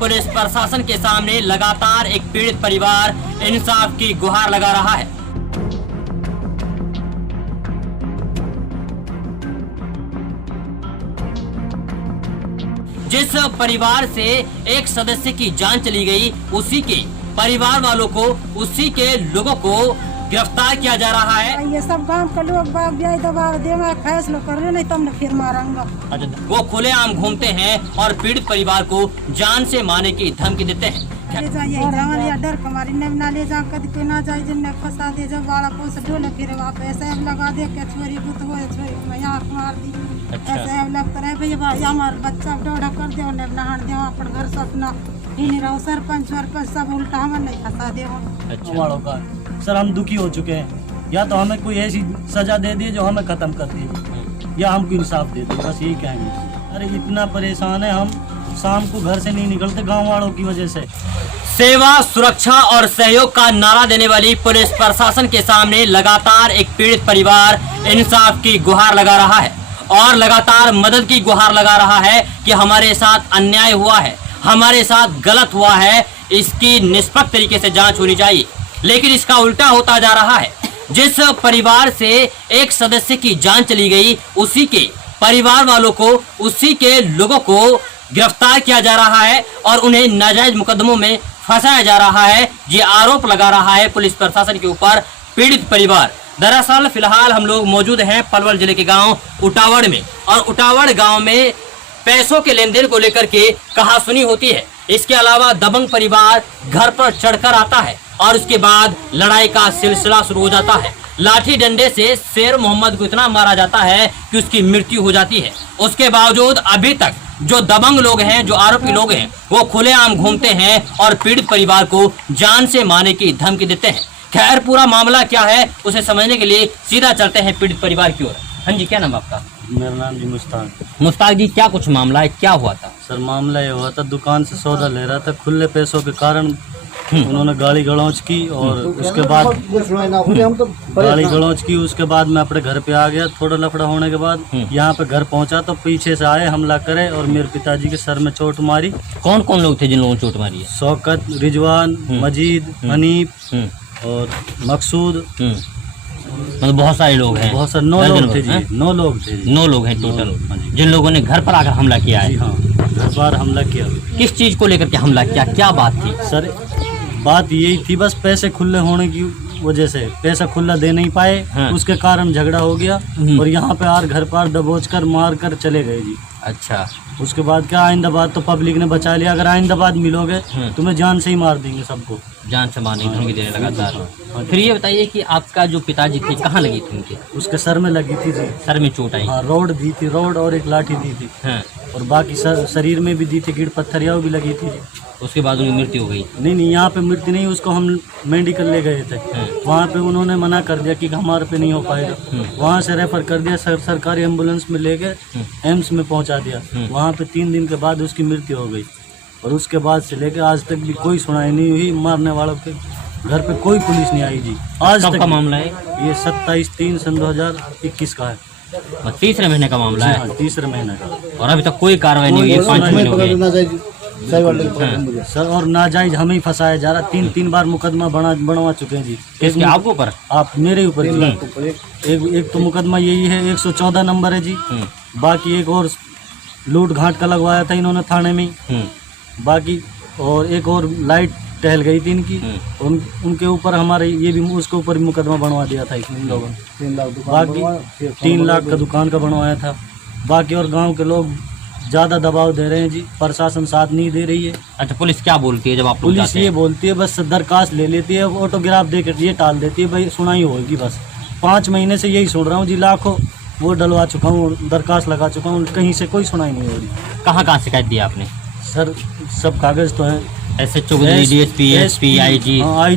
Police प्रशासन के सामने लगातार एक पीड़ित परिवार इंसाफ की गुहार लगा रहा है। जिस परिवार से एक सदस्य की जान चली गई, उसी के परिवार वालों को, उसी के लोगों को गिरफ्तार किया जा रहा है। ये सब गांव के लोग दबाव देगा, फैसला कर रहे नहीं तुमने फिर मारेंगे। वो खुलेआम घूमते हैं और पीड़ित परिवार को जान से मारने की धमकी देते हैं। ले जाइए जवान या डर कमारी ना ले जा, कद के ना जाए जिनने फंसा दे, जब वाला पोस ढोले फिर वापस ऐसे लगा दे के छोरी बुत हो छोरी मैं यहाँ मार दी। ऐसे लगता है भैया भाई हमारे बच्चा डोड़ा कर दे, उन्हें नहान दे अपन घर सपना ही नहीं रहो। सरपंच सब उल्टा हमें नहीं फंसा दे। सर हम दुखी हो चुके हैं, या तो हमें कोई ऐसी सजा दे दी जो हमें खत्म कर दी, या हमको इंसाफ दे दे, बस यही कहेंगे। अरे इतना परेशान है, हम शाम को घर से नहीं निकलते गांव वालों की वजह से। सेवा, सुरक्षा और सहयोग का नारा देने वाली पुलिस प्रशासन के सामने लगातार एक पीड़ित परिवार इंसाफ की गुहार लगा रहा है और लगातार मदद की गुहार लगा रहा है कि हमारे साथ अन्याय हुआ है, हमारे साथ गलत हुआ है, इसकी निष्पक्ष तरीके से जांच होनी चाहिए। लेकिन इसका उल्टा होता जा रहा है। जिस परिवार से एक सदस्य की जान चली गई, उसी के परिवार वालों को, उसी के लोगों को गिरफ्तार किया जा रहा है और उन्हें नाजायज मुकदमों में फंसाया जा रहा है। ये आरोप लगा रहा है पुलिस प्रशासन के ऊपर पीड़ित परिवार। दरअसल फिलहाल हम लोग मौजूद हैं पलवल जिले के गांव उटावड़ में, और उटावड़ गांव में पैसों के लेन देन को लेकर के कहासुनी होती है। इसके अलावा दबंग परिवार घर पर चढ़कर आता है और उसके बाद लड़ाई का सिलसिला शुरू हो जाता है। लाठी डंडे से शेर मोहम्मद को इतना मारा जाता है कि उसकी मृत्यु हो जाती है। उसके बावजूद अभी तक जो दबंग लोग हैं, जो आरोपी लोग हैं, वो खुलेआम घूमते हैं और पीड़ित परिवार को जान से मारने की धमकी देते हैं। खैर पूरा मामला क्या है उसे समझने के लिए सीधा चलते हैं पीड़ित परिवार की ओर। हाँ जी, क्या नाम आपका? मेरा नाम जी मुश्ताक। मुश्ताक जी, क्या कुछ मामला है, क्या हुआ था? सर मामला ये हुआ था, दुकान से सौदा ले रहा था, खुले पैसों के कारण उन्होंने गाली गलौज की और उसके बाद गाली गलौज की। उसके बाद मैं अपने घर पे आ गया। थोड़ा लफड़ा होने के बाद यहाँ पे घर पहुँचा तो पीछे से आए, हमला करे और मेरे पिताजी के सर में चोट मारी। कौन कौन लोग थे जिन लोगों ने चोट मारी है? शौकत, रिजवान, मजीद, हनीफ और मकसूद, मतलब बहुत सारे लोग हैं। बहुत सारे 9 लोग थे जी। 9 लोग थे। 9 लोग हैं टोटल, जिन लोगों ने घर पर आकर हमला किया है। हाँ, घर पर हमला किया। किस चीज को लेकर के हमला किया, क्या बात थी? सर बात यही थी, बस पैसे खुले होने की वजह से पैसा खुला दे नहीं पाए। हाँ। उसके कारण झगड़ा हो गया और यहाँ पे आर घर पर दबोच कर मार कर चले गए जी। अच्छा, उसके बाद क्या, आइंदाबाद तो पब्लिक ने बचा लिया, अगर आइंदाबाद मिलोगे तुम्हें जान से ही मार देंगे सबको। जान से मारने की धमकी देने लगातार। फिर ये बताइए कि आपका जो पिताजी थे कहाँ लगी थी उनके? उसके सर में लगी थी जी। सर में चोट आई? हाँ, रोड दी थी, रोड और एक लाठी दी थी। हाँ। और बाकी शरीर में भी दी थी, गिर पत्थरिया भी लगी थी। उसके बाद उनकी मृत्यु हो गई? नहीं, यहाँ पे मृत्यु नहीं, उसको हम मेडिकल ले गए थे। वहाँ पे उन्होंने मना कर दिया कि हमारे पे नहीं हो पाएगा। वहाँ से रेफर कर दिया, सरकारी एम्बुलेंस में लेके एम्स में पहुँचा दिया। वहाँ पे 3 दिन के बाद उसकी मृत्यु हो गई और उसके बाद से लेकर आज तक भी कोई सुनाई नहीं हुई। मारने वालों के घर पे कोई पुलिस नहीं आई जी आज तक। का मामला है ये 27/3/2021 का है। 3रे महीने का मामला है? 3रे महीने का। और अभी तक कोई कार्रवाई नहीं हुई है? 5 महीने हो गए सर, और नाजायज हमें ही फंसाया जा रहा। 3 बार मुकदमा बनवा चुके हैं जी। इसके आपके ऊपर? आप मेरे ऊपर जी। एक तो मुकदमा यही है, 114 नंबर है जी। बाकी एक और लूट घाट का लगवाया था इन्होंने थाने में। बाकी और एक और लाइट टहल गई थी इनकी, उनके ऊपर हमारे ये भी उसके ऊपर भी मुकदमा बनवा दिया था इन लोगों ने। बाकी 3 लाख का दुकान का बनवाया था। बाकी और गांव के लोग ज़्यादा दबाव दे रहे हैं जी, प्रशासन साथ नहीं दे रही है। अच्छा, पुलिस क्या बोलती है जब आप? पुलिस ये बोलती है, बस दरखास्त ले लेती है, ऑटोग्राफ देकर ये टाल देती है, भाई सुनाई होगी बस। 5 महीने से यही सुन रहा हूँ जी, लाखों वो डलवा चुका हूँ, दरखास्त लगा चुका हूँ, कहीं से कोई सुनाई नहीं हो रही। कहाँ शिकायत दी आपने? सर सब कागज तो हैं, SHO, DSP, SP, IG,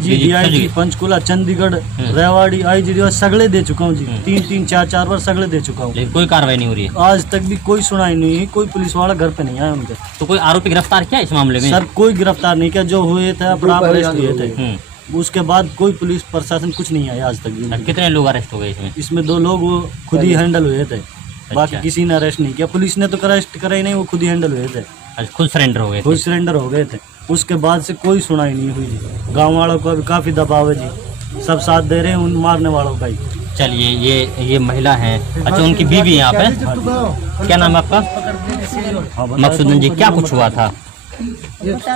DIG, Panchkula, Chandigarh, Rewari, IG सगले दे चुका हूँ जी। 3 4 बार सगले दे चुका हूँ, लेकिन कोई कार्रवाई नहीं हो रही है। आज तक भी कोई सुनाई नहीं हुई, कोई पुलिस वाला घर पे नहीं आया उनके। तो कोई आरोपी गिरफ्तार किया इस मामले में? सर कोई गिरफ्तार नहीं किया, जो हुए थे अपना अरेस्ट हुए थे। उसके बाद कोई पुलिस प्रशासन कुछ नहीं आया आज तक। कितने लोग अरेस्ट हो गए इसमें? इसमें 2 लोग वो खुद ही हैंडल हुए थे। बाकी किसी ने अरेस्ट नहीं किया, पुलिस ने तो अरेस्ट करा ही नहीं, वो खुद ही हैंडल हुए थे। अच्छा, खुद सरेंडर हो गए खुद थे। सरेंडर हो गए थे। उसके बाद से कोई सुनाई नहीं हुई जी। गांव वालों का भी काफ़ी दबाव है जी, सब साथ दे रहे हैं उन मारने वालों का ही। चलिए ये महिला हैं, अच्छा उनकी बीवी है आप है? क्या नाम है आपका? हाँ, बता मकसूदन जी, क्या कुछ हुआ था? अच्छा,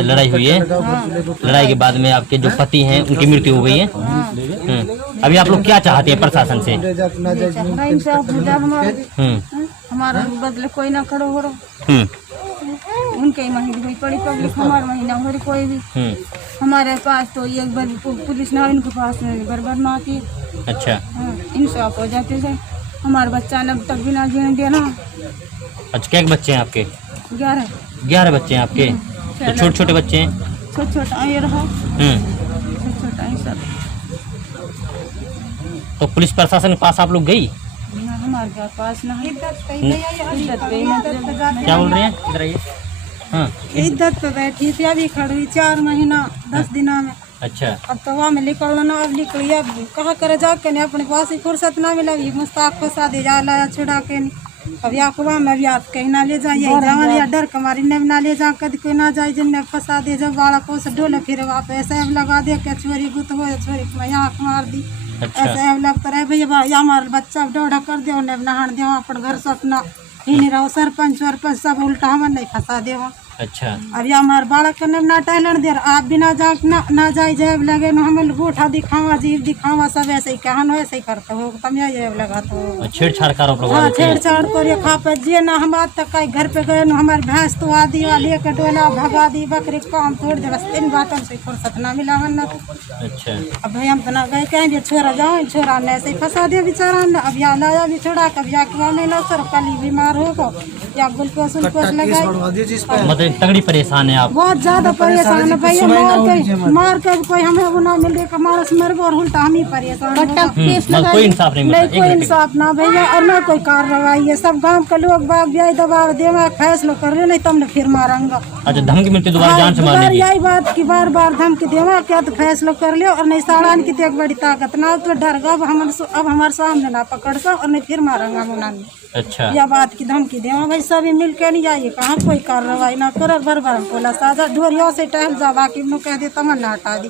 लड़ाई हुई है। लड़ाई के बाद में आपके जो पति हैं उनकी मृत्यु हो गई है। अभी आप लोग क्या चाहते हैं प्रशासन से? हमारा बदले कोई ना करो हो उनके ही महीने हुई पड़ी पब्लिक, हमारा महीना हो रही कोई भी हमारे पास तो एक बार पुलिस ना इनके पास में बर्बाद ना आती। अच्छा, इंसाफ हो जाते थे। हमारे बच्चा ने अब तक भी ना जीने देना। अच्छा, क्या बच्चे हैं आपके? 11 बच्चे हैं आपके, तो छोटे छोटे बच्चे हैं। छोटा ये रहा, छोटा ही सब। तो पुलिस प्रशासन के पास आप लोग गई? ना हमारे पास ना क्या बोल रहे हैं? इधर आइए। हाँ, इद्दत पे बैठी थी, अभी खड़ी 4 महीना 10 दिना में। अच्छा, अब तो वहाँ में निकलना ना, अब निकली अब कहाँ करे जाके नहीं, अपने पास ही फुर्सत ना मिला। अभी मुस्ताक फंसा दे जा लाया छुड़ा के नहीं। अब या कुआ में अभी आप कहीं ना ले जाइए, जवान या डर कमारी ने ना ले जा, कद कोई ना जाए जिनने फंसा दे, जब बाड़ा को से डोले फिर वहाँ पे ऐसे अब लगा दे के छोरी गुत हो, छोरी को यहाँ मार दी। अच्छा, ऐसे अब लगता रहे भैया भाई हमारा बच्चा डोढ़ा कर दे, उन्हें नहान दे अपन घर से अपना ही नहीं रहो, सरपंच वरपंच सब उल्टा हमें नहीं फंसा दे। अच्छा, अब या हमारे बालक के ना टहलन दे, आप भी ना जा ना जाए जब लगे ना हमें गोठा दिखावा जीव दिखावा, सब ऐसे ही कहन ऐसे ही करते हो, तुम ये लगाते हो। छेड़छाड़ का आरोप लगा हाँ, देते हैं। छेड़छाड़ कर खा पे जे ना हम आज तक कहीं घर पे गए ना, हमारे भैंस तो आदि वाले के डोला भगा दी, बकरी काम तोड़ दे, बस इन बातों से फुर्सत ना मिला मन ना। अच्छा, अब भाई हम तो ना गए कहीं भी, छोरा जाओ, छोरा ने ऐसे ही फंसा दिया बेचारा ने। अब या लाया भी छोड़ा, कब या कुआ में ना सर कल बीमार होगा या ग्लूकोस लगाई। मतलब तगड़ी परेशान है आप? बहुत ज्यादा परेशान है भैया, मार के कोई हमें वो ना मिले, हमारा मर गए और उल्टा हम ही परेशान। मतलब कोई इंसाफ नहीं मिलता? नहीं कोई इंसाफ ना भैया, और ना कोई कार्रवाई है। सब गांव के लोग बाग ब्याह दबाव देवा फैसला कर रहे, नहीं तुमने फिर मारेंगे। अच्छा, धमकी मिलती दोबारा जान से मारने की? यही बात की बार बार धमकी देवा क्या तो फैसला कर लियो, और नहीं साड़ान की तो एक बड़ी ताकत ना, तो डर गा अब हमारे सामने ना पकड़ सो और नहीं फिर मारेंगे मुना। अच्छा, या बात की धमकी देवा भाई, सभी मिल के नहीं जाइए, कहाँ कोई कार्रवाई ना कर। बर बर हम बोला साजा ढोरिया से टहल जा, बाकी नो कह दे तमन्ना हटा दी,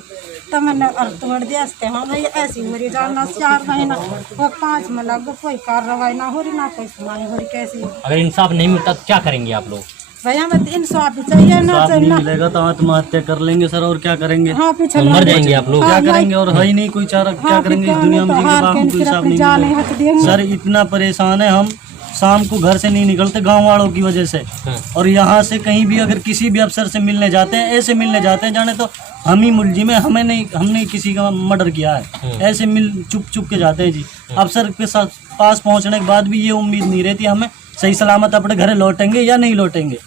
तमन्ना और तोड़ दे। हाँ भाई ऐसी हो रही जानना, 4 महीना वो 5 में लग कोई कार्रवाई ना हो रही, ना कोई सुनाई हो रही। कैसी अगर इंसाफ नहीं मिलता तो क्या करेंगे आप लोग? भाई हमें तो इंसाफ भी चाहिए ना, साफ नहीं चाहिए मिलेगा तो आत्महत्या कर लेंगे सर, और क्या करेंगे? हाँ पीछे तो मर जाएंगे आप लोग? क्या करेंगे? और है ही नहीं कोई चारा, क्या करेंगे इस दुनिया में? जिनके पास हमको इंसाफ नहीं मिलेगा सर, इतना परेशान है हम, शाम को घर से नहीं निकलते गांव वालों की वजह से। और यहाँ से कहीं भी अगर किसी भी अफसर से मिलने जाते हैं, ऐसे मिलने जाते हैं जाने तो हम ही मुलजिम है, हमने किसी का मर्डर किया है, ऐसे मिल चुप चुप के जाते हैं जी। अफसर के साथ पास पहुँचने के बाद भी ये उम्मीद नहीं रहती हमें सही सलामत अपने घर लौटेंगे या नहीं लौटेंगे।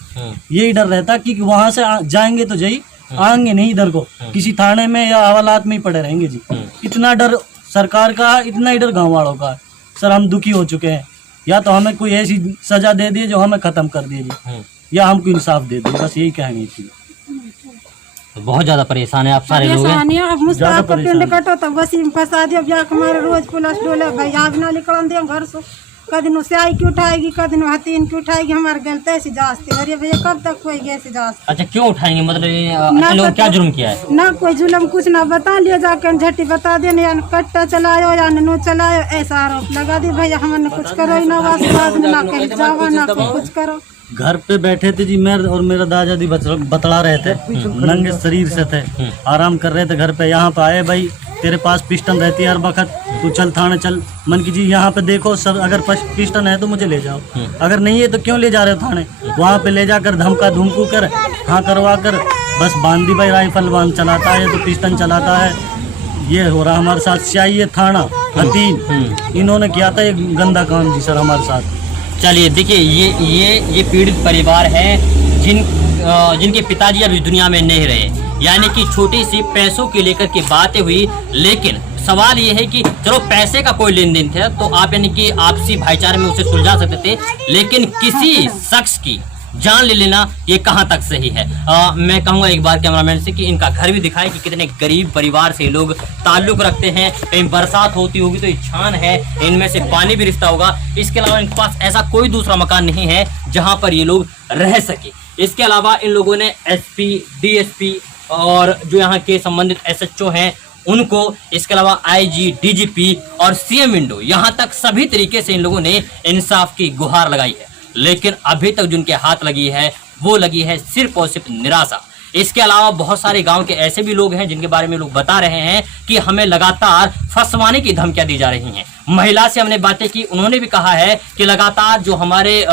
यही डर रहता कि वहाँ से जाएंगे तो जई, आएंगे नहीं इधर को, किसी थाने में या हवालात में ही पड़े रहेंगे जी। इतना डर सरकार का, इतना ही डर गाँव वालों का। सर हम दुखी हो चुके हैं, या तो हमें कोई ऐसी सजा दे दिए जो हमें खत्म कर दिए जी, या हमको इंसाफ दे दिए, बस यही कहेंगे जी। तो बहुत ज्यादा परेशान है आप सारे लोग हैं? अब मुस्ताक पिंड कटो तो बसी में फंसा दिया, हमारे रोज पुलिस डोले भाई आग ना निकल दे घर से, कदनों से आई क्यों उठाएगी, कदनों हतीन क्यों उठाएगी, हमारे गलत ऐसी जांचती अरे भैया कब तक कोई गैसी जांच। अच्छा, क्यों उठाएंगे? मतलब इन लोगों क्या जुर्म किया है? ना कोई जुल्म कुछ ना बता लिया, जाकर झट्टी बता देने, या कट्टा चलायो या नो चलायो, ऐसा आरोप लगा दी भैया। हमने कुछ करो ना, वास्ते ना कहीं जाओ ना कुछ करो। घर पे बैठे थे जी, मैं और मेरा दादाजी बतला रहे थे, नंगे शरीर से थे, आराम कर रहे थे घर पे। यहाँ पे आए, भाई तेरे पास पिस्टन रहती है हर वक्त, तू चल थाने चल। मन की जी यहाँ पे देखो सर, अगर पिस्टन है तो मुझे ले जाओ, अगर नहीं है तो क्यों ले जा रहे हो थाने? वहाँ पे ले जाकर धमका धुमकू कर, हाँ करवा कर, बस बांधी भाई राइफल बांध चलाता है तो पिस्टन चलाता है। ये हो रहा हमारे साथ। चाहिए थाना हतीन, इन्होंने किया था एक गंदा काम जी सर हमारे साथ। चलिए देखिए, ये पीड़ित परिवार है जिनके पिताजी अभी दुनिया में नहीं रहे, यानी कि छोटी सी पैसों की लेकर के बातें हुई। लेकिन सवाल ये है कि चलो पैसे का कोई लेन देन था तो आप यानी कि आपसी भाईचारे में उसे सुलझा सकते थे, लेकिन किसी शख्स की जान ले लेना ये कहाँ तक सही है। मैं कहूँगा एक बार कैमरामैन से कि इनका घर भी दिखाए कि कितने गरीब परिवार से लोग ताल्लुक रखते हैं। कहीं बरसात होती होगी तो ये छान है, इनमें से पानी भी रिश्ता होगा। इसके अलावा इनके पास ऐसा कोई दूसरा मकान नहीं है जहाँ पर ये लोग रह सके। इसके अलावा इन लोगों ने एसपी, डीएसपी और जो यहाँ के संबंधित एसएचओ हैं उनको, इसके अलावा आईजी, डीजीपी और सीएम विंडो, यहाँ तक सभी तरीके से इन लोगों ने इंसाफ की गुहार लगाई है। लेकिन अभी तक जिनके हाथ लगी है वो लगी है सिर्फ और सिर्फ निराशा। इसके अलावा बहुत सारे गांव के ऐसे भी लोग हैं जिनके बारे में लोग बता रहे हैं कि हमें लगातार फंसवाने की धमकियां दी जा रही हैं। महिला से हमने बातें की, उन्होंने भी कहा है कि लगातार जो हमारे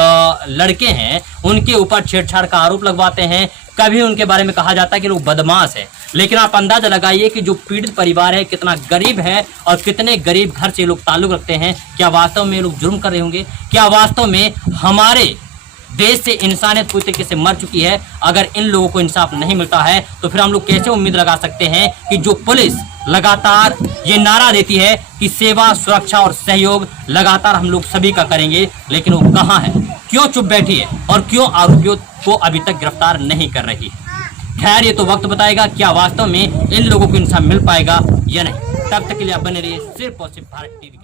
लड़के हैं उनके ऊपर छेड़छाड़ का आरोप लगवाते हैं। कभी उनके बारे में कहा जाता है कि लोग बदमाश है। लेकिन आप अंदाजा लगाइए कि जो पीड़ित परिवार है कितना गरीब है और कितने गरीब घर से लोग ताल्लुक रखते हैं। क्या वास्तव में लोग जुर्म कर रहे होंगे? क्या वास्तव में हमारे देश से इंसानियत पूरी तरीके से मर चुकी है? अगर इन लोगों को इंसाफ नहीं मिलता है तो फिर हम लोग कैसे उम्मीद लगा सकते हैं कि जो पुलिस लगातार ये नारा देती है कि सेवा, सुरक्षा और सहयोग लगातार हम लोग सभी का करेंगे, लेकिन वो कहाँ है? क्यों चुप बैठी है और क्यों आरोपियों को अभी तक गिरफ्तार नहीं कर रही है? खैर, ये तो वक्त बताएगा क्या वास्तव में इन लोगों को इंसाफ मिल पाएगा या नहीं। तब तक के लिए आप बने रहिए सिर्फ और सिर्फ भारत टीवी।